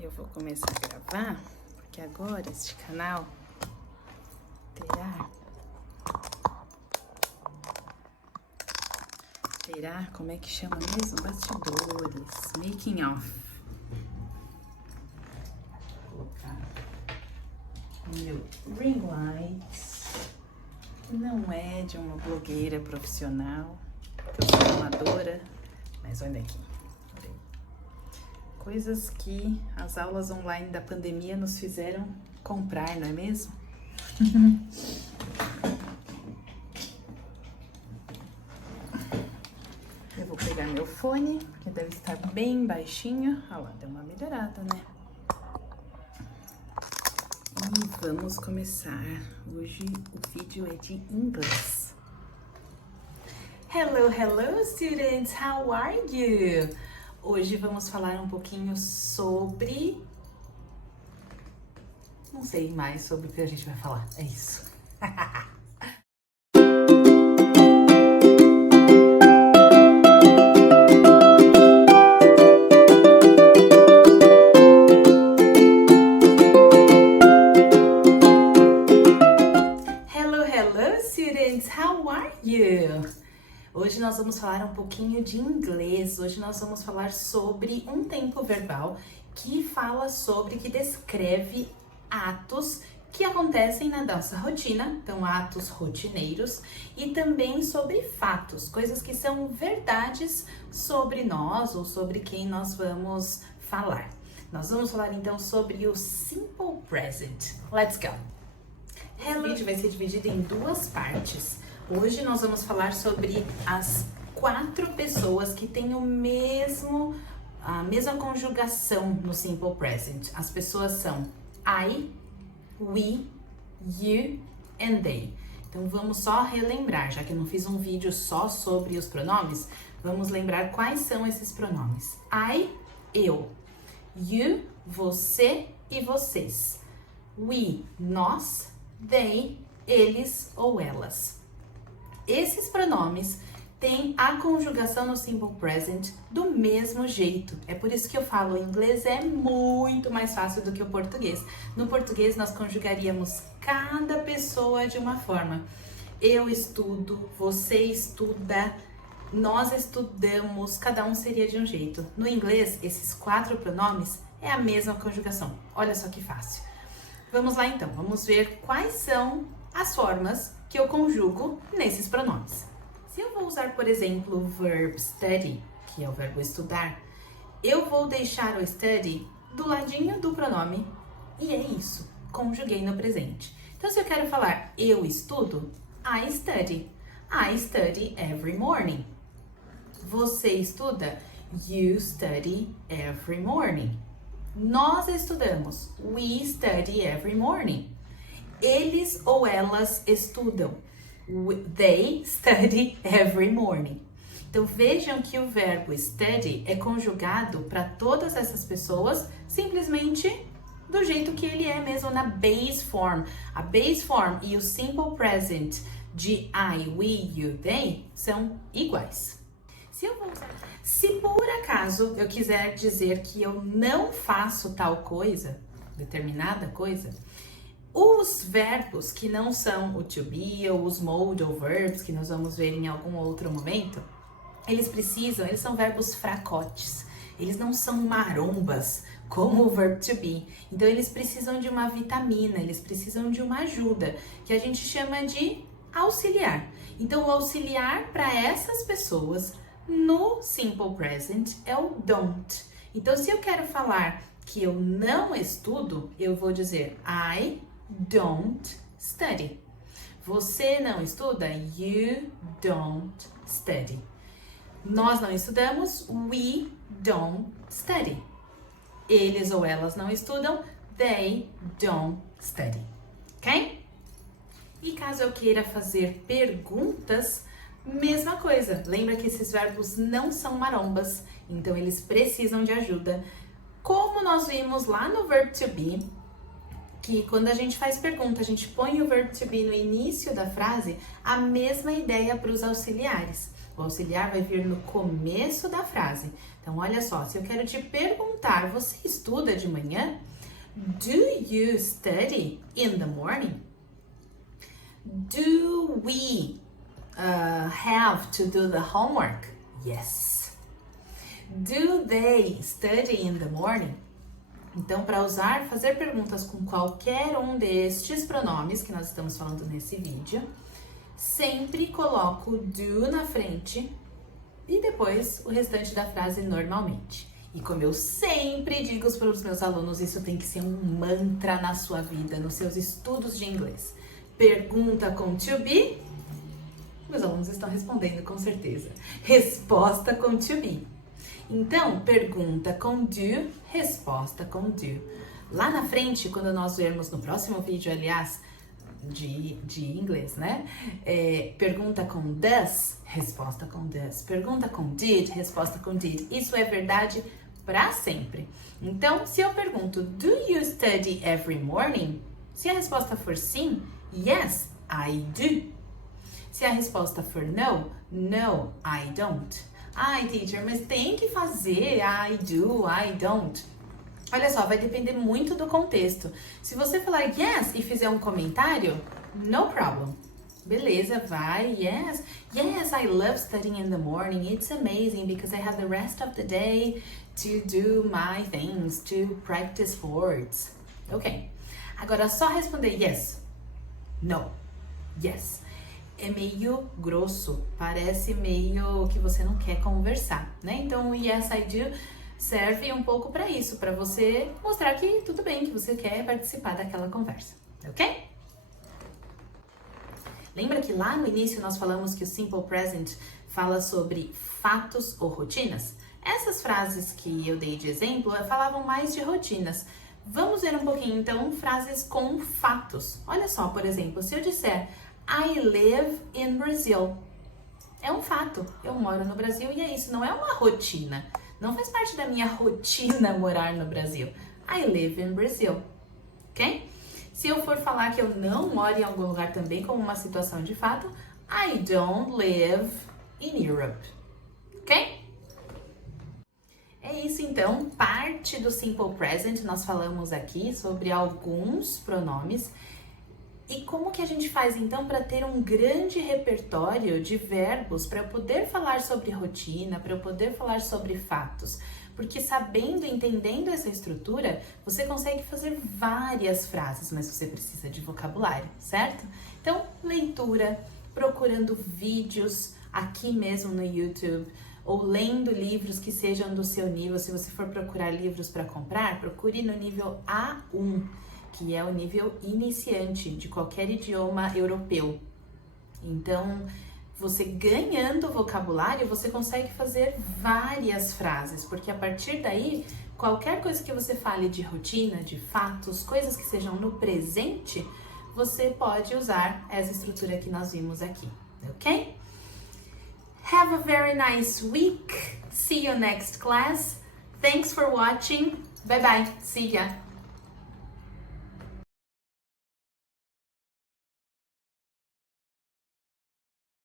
Eu vou começar a gravar, porque agora este canal terá, como é que chama mesmo? Bastidores, making off. Vou colocar o meu ring light, que não é de uma blogueira profissional, que eu sou amadora, mas olha aqui. Coisas que as aulas online da pandemia nos fizeram comprar, não é mesmo? Eu vou pegar meu fone, que deve estar bem baixinho. Ah lá, deu uma melhorada, né? E vamos começar. Hoje o vídeo é de inglês. Hello, hello students! How are you? Hoje vamos falar um pouquinho sobre... Não sei mais sobre o que a gente vai falar, é isso. Hello, hello students! How are you? Hoje nós vamos falar um pouquinho de inglês. Hoje nós vamos falar sobre um tempo verbal que fala sobre, que descreve atos que acontecem na nossa rotina, então atos rotineiros, e também sobre fatos, coisas que são verdades sobre nós ou sobre quem nós vamos falar. Nós vamos falar então sobre o simple present. Let's go! Esse vídeo vai ser dividido em duas partes. Hoje nós vamos falar sobre as 4 pessoas que têm a mesma conjugação no simple present. As pessoas são I, we, you and they. Então vamos só relembrar, já que eu não fiz um vídeo só sobre os pronomes, vamos lembrar quais são esses pronomes. I, eu. You, você e vocês. We, nós. They, eles ou elas. Esses pronomes têm a conjugação no simple present do mesmo jeito. É por isso que eu falo, o inglês é muito mais fácil do que o português. No português, nós conjugaríamos cada pessoa de uma forma. Eu estudo, você estuda, nós estudamos, cada um seria de um jeito. No inglês, esses 4 pronomes é a mesma conjugação. Olha só que fácil. Vamos lá então, vamos ver quais são as formas que eu conjugo nesses pronomes. Se eu vou usar, por exemplo, o verb study, que é o verbo estudar, eu vou deixar o study do ladinho do pronome e é isso, conjuguei no presente. Então, se eu quero falar eu estudo, I study. I study every morning. Você estuda? You study every morning. Nós estudamos. We study every morning. Eles ou elas estudam. They study every morning. Então vejam que o verbo study é conjugado para todas essas pessoas simplesmente do jeito que ele é mesmo na base form. A base form e o simple present de I, we, you, they são iguais. Se por acaso eu quiser dizer que eu não faço tal coisa, determinada coisa, os verbos que não são o to be ou os modal verbs, que nós vamos ver em algum outro momento, eles são verbos fracotes. Eles não são marombas, como o verb to be. Então, eles precisam de uma vitamina, eles precisam de uma ajuda, que a gente chama de auxiliar. Então, o auxiliar para essas pessoas no simple present é o don't. Então, se eu quero falar que eu não estudo, eu vou dizer I don't study. Você não estuda? You don't study. Nós não estudamos? We don't study. Eles ou elas não estudam? They don't study. Ok? E caso eu queira fazer perguntas, mesma coisa. Lembra que esses verbos não são marombas, então eles precisam de ajuda. Como nós vimos lá no verb to be, que quando a gente faz pergunta, a gente põe o verb to be no início da frase, a mesma ideia para os auxiliares. O auxiliar vai vir no começo da frase. Então, olha só, se eu quero te perguntar, você estuda de manhã? Do you study in the morning? Do we have to do the homework? Yes. Do they study in the morning? Então, para usar, fazer perguntas com qualquer um destes pronomes que nós estamos falando nesse vídeo, sempre coloco do na frente e depois o restante da frase normalmente. E como eu sempre digo para os meus alunos, isso tem que ser um mantra na sua vida, nos seus estudos de inglês. Pergunta com to be, meus alunos estão respondendo com certeza. Resposta com to be. Então, pergunta com do, resposta com do. Lá na frente, quando nós vermos no próximo vídeo, aliás, de inglês, né? Pergunta com does, resposta com does. Pergunta com did, resposta com did. Isso é verdade para sempre. Então, se eu pergunto, do you study every morning? Se a resposta for sim, yes, I do. Se a resposta for no, no, I don't. Ai, teacher, mas tem que fazer I do, I don't. Olha só, vai depender muito do contexto. Se você falar yes e fizer um comentário, no problem. Beleza, vai, yes. Yes, I love studying in the morning. It's amazing because I have the rest of the day to do my things, to practice words. Ok. Agora, só responder yes, no, yes. É meio grosso, parece meio que você não quer conversar, né? Então, o yes, I do serve um pouco para isso, para você mostrar que tudo bem, que você quer participar daquela conversa, ok? Lembra que lá no início nós falamos que o Simple Present fala sobre fatos ou rotinas? Essas frases que eu dei de exemplo falavam mais de rotinas. Vamos ver um pouquinho, então, frases com fatos. Olha só, por exemplo, se eu disser I live in Brazil. É um fato, eu moro no Brasil e é isso, não é uma rotina. Não faz parte da minha rotina morar no Brasil. I live in Brazil, ok? Se eu for falar que eu não moro em algum lugar também, como uma situação de fato, I don't live in Europe, ok? É isso então, parte do Simple Present, nós falamos aqui sobre alguns pronomes. E como que a gente faz então para ter um grande repertório de verbos para eu poder falar sobre rotina, para eu poder falar sobre fatos? Porque sabendo, entendendo essa estrutura, você consegue fazer várias frases, mas você precisa de vocabulário, certo? Então, leitura, procurando vídeos aqui mesmo no YouTube, ou lendo livros que sejam do seu nível. Se você for procurar livros para comprar, procure no nível A1. Que é o nível iniciante de qualquer idioma europeu. Então, você ganhando vocabulário, você consegue fazer várias frases, porque a partir daí, qualquer coisa que você fale de rotina, de fatos, coisas que sejam no presente, você pode usar essa estrutura que nós vimos aqui, ok? Have a very nice week. See you next class. Thanks for watching. Bye bye. See ya.